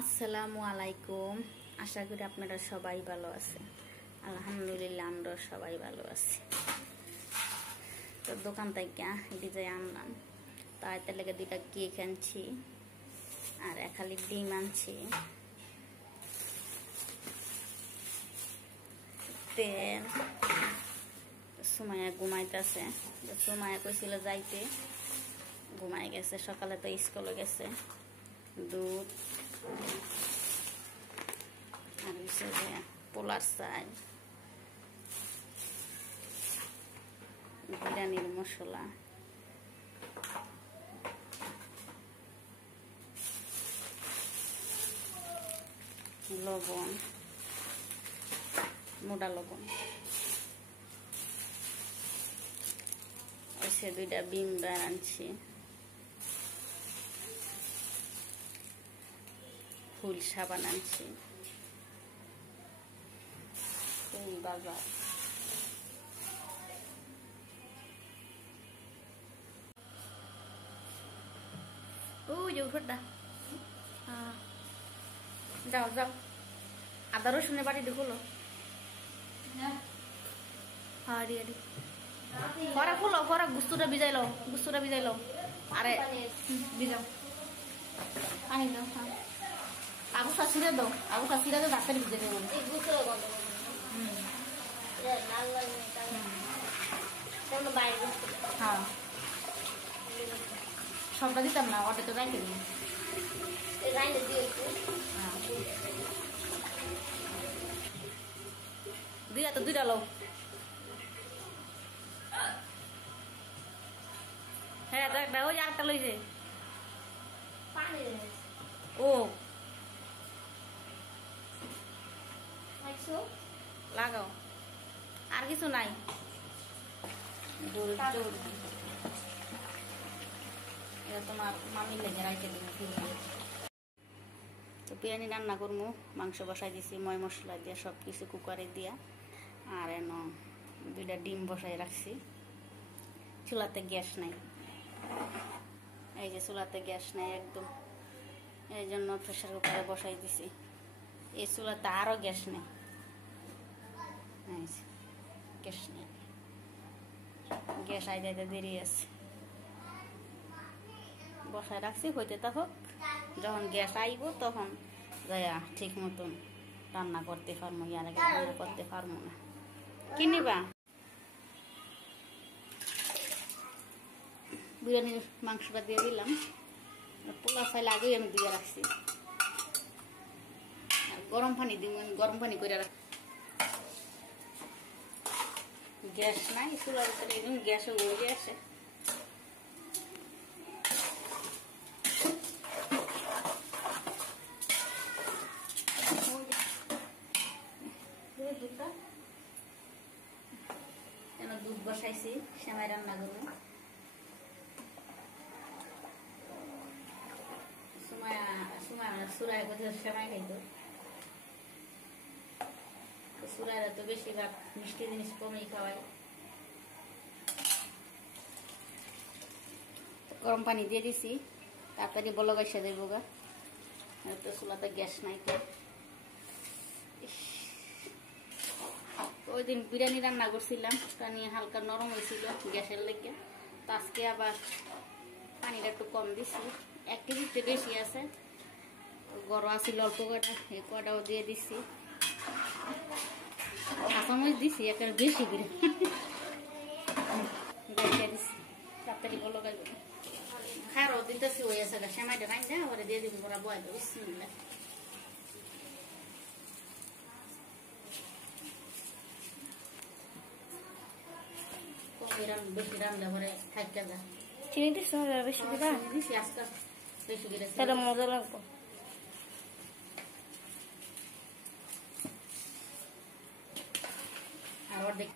আসসালামু আলাইকুম। আশা করি আপনারা সবাই ভালো আছেন। আলহামদুলিল্লাহ আমরা সবাই ভালো আছি। তো দোকান থেকে ডিজাইন আনলাম, তাই তার লেগে 2টা কেক আনছি আর 1 খালি ডিম আনছি, তেল। সুমাইয়া ঘুমাইতেছে, সুমাইয়া কইছিল যাইতে, ঘুমাই গেছে। সকালে তো স্কুলে গেছে। দুধ আর পোলার চাই, বিরিয়ানির মশলা, লবণ, মোটা লবণ, এসে 2টা বিম বার আনছি, ফুল সাবান আনছি, ফুল বাজার, যাও যাও। আদা রসুনের বাড়ি দেখলো খরা খুলো, খরা গুস্তুটা ভিজাইলো, গুস্তুটা ভিজাইলো। আরে ভিজাও, পানি দাও। আবু শাশুড়ে দাও, আবু শাশুড়ে তো ডাক্তার ভিজে দেবো। হ্যাঁ, সবটা দিতাম না, ওটা তো রাইতে দিই। দুইটা তো 2টা লো। হ্যাঁ ওই আরেকটা লইছে। ও লাগাও, আর কিছু নাই। এটা তোমার মামির লেগে রাইতে দিন। তো বিরিয়ানি রান্না করবো, মাংস বসাই দিছি ময় মশলা দিয়ে, সব কিছু কুকারে দিয়া। আর এন 2টা ডিম বসাই রাখছি। চুলাতে গ্যাস নাই, এই যে চুলাতে গ্যাস নাই একদম, এই জন্য প্রেসার কুকারে বসাই দিছি। এই চুলাতে আরো গ্যাস নেই, গ্যাস নেই, গ্যাস আইতে দেরি আছে। বসায় রাখছি, হইতে থাকুক। যখন গ্যাস আইব তখন যাইয়া ঠিক মতন রান্না করতে পারবো, ইয়ার আগে রান্না করতে পারবো না। কি নিবা? বিরিয়ানির মাংসটা দিয়ে দিলাম, পোলা চাইলে আগেই আমি দিয়ে রাখছি। আর গরম পানি দিব, গরম পানি করে রাখ। গ্যাস নাই চুলার উপরে, গ্যাসও উড়ে আসে। দুধ বসাইছি, সেমাই রান্না করবো। সুরাই সেমাই খাইতো, সুরাইরা তো বেশিরভাগ মিষ্টি জিনিস কমই খাওয়াই। গরম পানি দিয়ে দিছি, তাড়াতাড়ি বলো গাইসা দেবো গা। তো চুলাতে গ্যাস নাই তো। ওই দিন বিরিয়ানি রান্না করছিলাম, পানি হালকা নরম হয়েছিল গ্যাসের লেগে। তো আজকে আবার পানিটা একটু কম দিছি, 1 কেজিতে বেশি আছে। গরম আছিল অল্প কটা, এই কটাও দিয়ে দিছি। কাঁচামরিচ দিছি একটা বেশি করে, দিছি তাড়াতাড়ি বলো গাইব। খারও দিতেছি, হয়ে আছে সেমাইটা রাই না, ওরা দিয়ে দিব। ওরা বয় দেবো, বিসমিল্লাহ। বেশি রান্না করে থাকতে যা। চিনি দিস বেশি দিবা? দিছি আজকে বেশি করে, তাহলে মজা লাগবে। আর অর্ধেক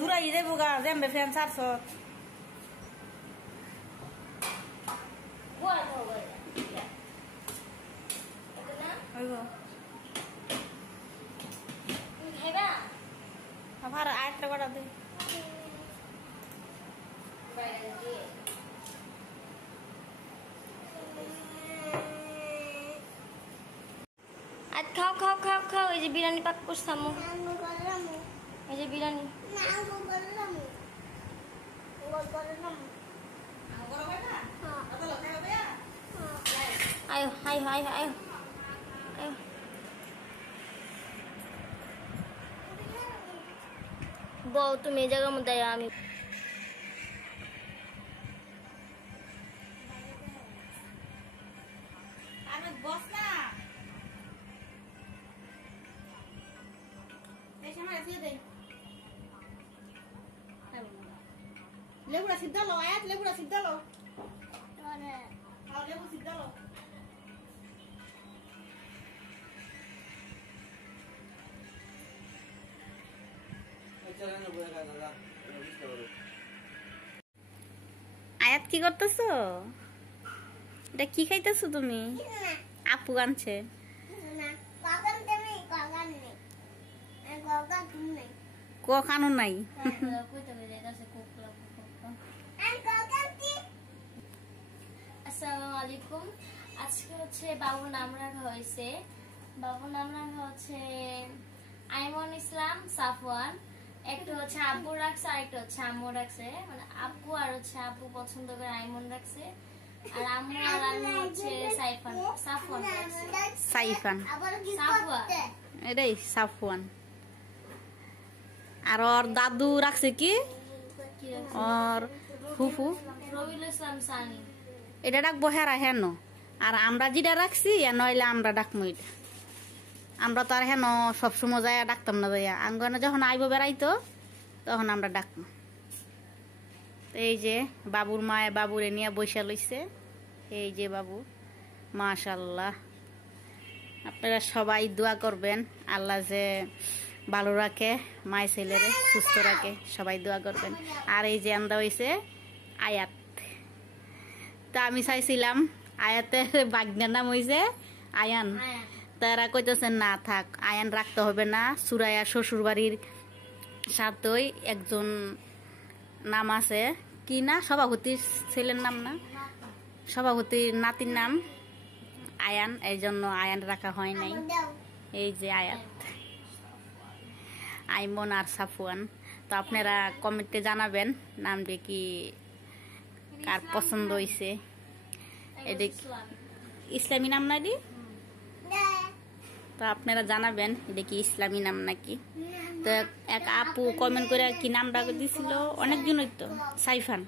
জুড়াই যাবো গা, যেমন ফ্যান 400। খাও খাও খাও খাও, এই যে বিরিয়ানি পাক করছে আম্মু, এই যে বিরিয়ানি। আয়ো আয়ো আয়ো আয়ো আয়ো। বউ তুমি এই জায়গার মধ্যে আয়ো, আমি বস না লেবুরা সিদ্ধ লো, আয়াত লেবুরা সিদ্ধ লো, লেবু সিদ্ধ লো। আয়াত কি করতেছো? এটা কি খাইতেছো তুমি? আপু আনছে। কখানো নাই। আসসালামু আলাইকুম। আজকে হচ্ছে বাবুর নাম রাখা হয়েছে, বাবুর নাম রাখা হচ্ছে আইমন ইসলাম সাফওয়ান। একটা হচ্ছে আব্বু রাখছে, আর একটা হচ্ছে আম্মু রাখছে। মানে আব্বু আর হচ্ছে আব্বু পছন্দ করে আইমন রাখছে, আর আম্মু আর আম্মু হচ্ছে সাইফান সাফওয়ান রাখছে। সাইফান সাফওয়ান, এটাই সাফওয়ান। আর ওর দাদু রাখছে কি? ওর ফুফু রবিউল ইসলাম সানি। এটা ডাকবো হেরা হেন। আর আমরা যেটা রাখছি নইলে আমরা ডাকবো এটা। আমরা তো আর হেন সবসময় যাইয়া ডাকতাম না, যাইয়া আঙ্গনে যখন আইব বেড়াইতো তখন আমরা ডাকবো। এই যে বাবুর মায়ে বাবুরে নিয়ে বৈশা লইছে। এই যে বাবু, মাশাল্লাহ। আপনারা সবাই দোয়া করবেন আল্লাহ যে ভালো রাখে, মায় ছেলেরে সুস্থ রাখে, সবাই দোয়া করবেন। আর এই যে আন্দা হয়েছে আয়াত। তা আমি চাইছিলাম আয়াতের বাগনার নাম হয়েছে আয়ান, তারা কইতেছেন না থাক, আয়ান রাখতে হবে না। সুরাইয়া শ্বশুর বাড়ির সাথেই একজন নাম আছে, কি না, সভাপতির ছেলের নাম না, সভাপতির নাতির নাম আয়ান, এই জন্য আয়ান রাখা হয় নাই। এই যে আয়াত, আইমন আর সাফওয়ান। তো আপনারা কমেন্টে জানাবেন নামটি কি কার পছন্দ হয়েছে। এদিক ইসলামী নাম না দি, তো আপনারা জানাবেন এটা কি ইসলামী নাম নাকি। তো এক আপু কমেন্ট করে কি নাম ডাক দিছিল অনেকজনই, তো সাইফান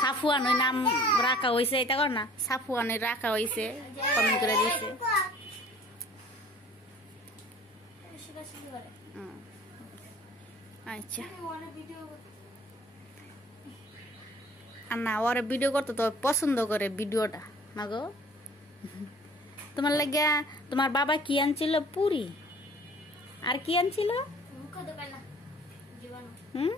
সাফওয়ান ওই নাম রাখা হয়েছে, এটা কর না, সাফওয়ানের রাখা হয়েছে, কমেন্ট করে দিয়েছে। আচ্ছা, আর না ওরা ভিডিও করতে তো পছন্দ করে ভিডিওটা না গো। তোমার লাগে তোমার বাবা কি আনছিল? পুরি। আর কি আনছিল? হুম,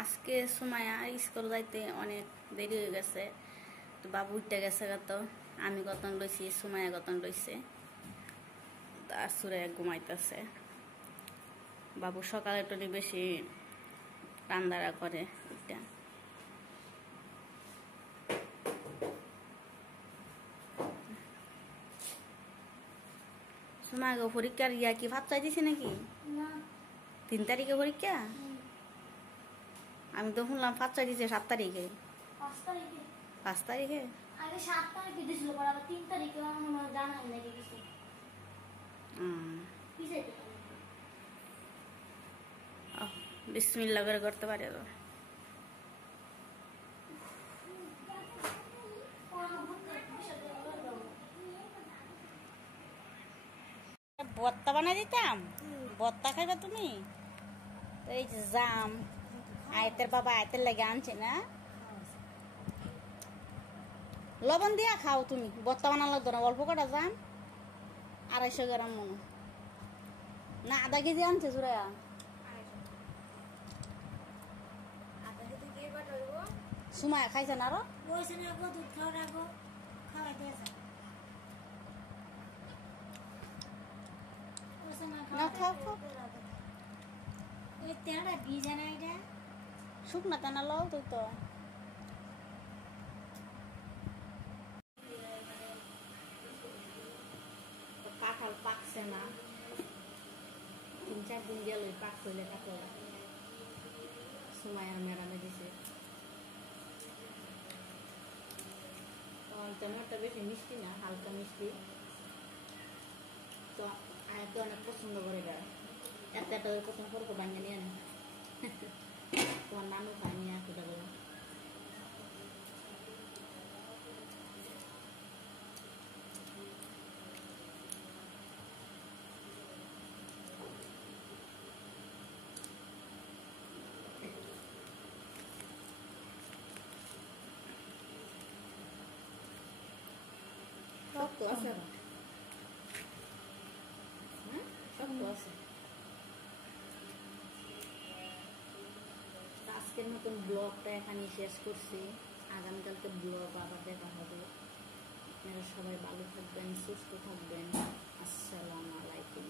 আজকে সুমাইয়া স্কুল যাইতে অনেক দেরি হয়ে গেছে। তো বাবু উঠতে গেছে, তো আমি গতন লইছি, সুমাইয়া গতন লইছে, আর সুরাইয়া ঘুমাইতেছে। বাবু সকালে টনি বেশি রান্দারা করে উঠতে। সুমাইয়া পরীক্ষার ইয়া কি ভাব চাই দিছে নাকি? 3 তারিখে পরীক্ষা? আমি তো শুনলাম 5 দিছে 7 তারিখে। 5 তারিখে আগে 7 তারিখে দিছিল, পরে আবার 3 তারিখে আমার জানাই নাকি কিছু। বিসমিল্লাহ করে করতে পারে তো। ভর্তা বানাই দিতাম। ভর্তা খাইবা তুমি? তো এই যে জাম আয়তের বাবা আয়তের লাগে আনছে না, লবণ দিয়া খাও তুমি। ভর্তা বানা লাগতো না, অল্প কটা জাম 250 গ্রাম মনে না, আধা কেজি আনছে সুরাইয়া। সুমাইয়া খাইছে না? আরো না, খাও খাও। তেলটা ভিজে না এটা শুকনা টানা লও তুই তো কাঁঠাল পাকছে না 3-4 দিন গেল পাক হইলে কাঁঠাল সুমাইয়ার ম্যাডামে দিছে তেমন একটা বেশি মিষ্টি না হালকা মিষ্টি তো আয়কে অনেক পছন্দ করে বেড়া একটা পছন্দ করবো বানিয়ে নিয়ে আনে তোমার নানু খায় নিয়ে আসতে যাবো শক্ত আছে শক্ত আছে আজকের মতন ব্লগটা এখানে শেষ করছি আগামীকালকে ব্লগ আবার দেখা হবে আপনারা সবাই ভালো থাকবেন সুস্থ থাকবেন আসসালামু আলাইকুম